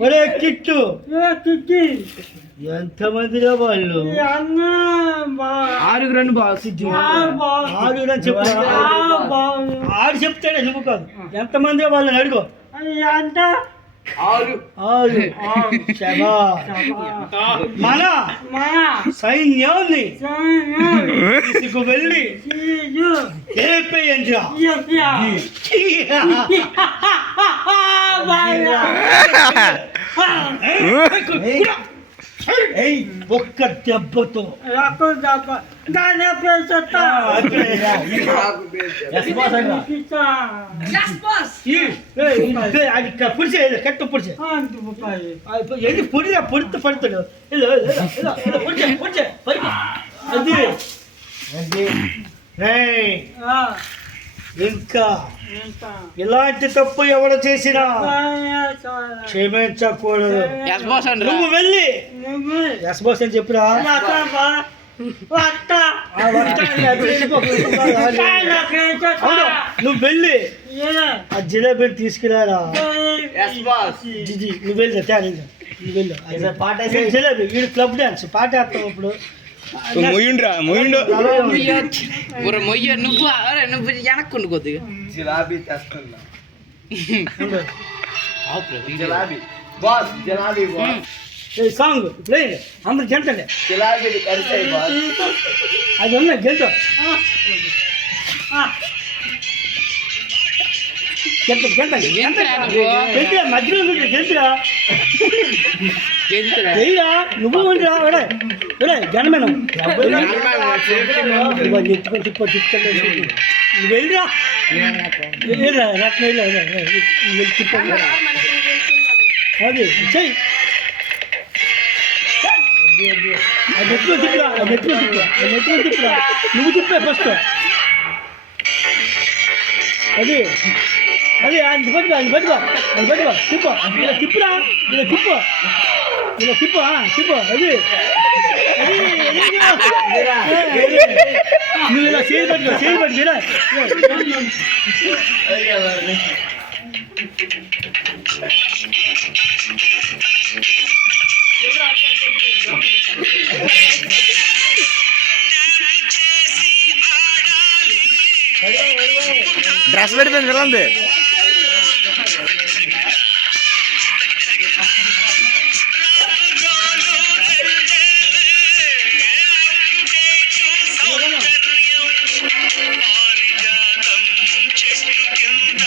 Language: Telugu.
ఒరే కిట్టు ఎంతమందిలో వాళ్ళు? ఆరుగురు అని ఆరుగురు అని చెప్పు. ఆడు చెప్తాడే, నువ్వు కాదు. ఎంతమందిలో వాళ్ళని అడుగు. మన సైన్యాన్ని తీసుకు వెళ్ళి ఒక్క దెబ్బతో కట్టు పొడిచే పొడిరా పొడితే పడతాడు. ఇంకా ఇలాంటి తప్పు ఎవరు చేసినా క్షమించకూడదు. నువ్వు వెళ్ళి ఎస్ బాస్ అని చెప్పురా. నువ్వు వెళ్ళి ఆ జిలేబీ తీసుకురారా. నువ్వు వెళ్ళి నువ్వు వెళ్ళు. జిలేబీ వీడు క్లబ్ డాన్స్ పాట ఆడతావు. ఇప్పుడు నువ్వు వెనక్కుండు కొద్దిగా జిలాబీ తెస్తున్నా. సాంగ్ అందరు గెంటండి. అది ఉన్నా గెంట మధ్యలో గెంతురా. నువ్వు జనమేనం వెళ్ళిరా రత్న తిప్పండి. అది చెయ్యి. నెట్లో తిప్పురా. నువ్వు తిప్పే ఫస్ట్. అది ఆయన పట్టుకో తిప్పు. ఇలా తిప్పురా. తిప్పు. అది నువ్వు ఇలా చేయి పట్టుకో. డ్రెస్ పెడిపోయింది చూడండి. చెట్టు కింద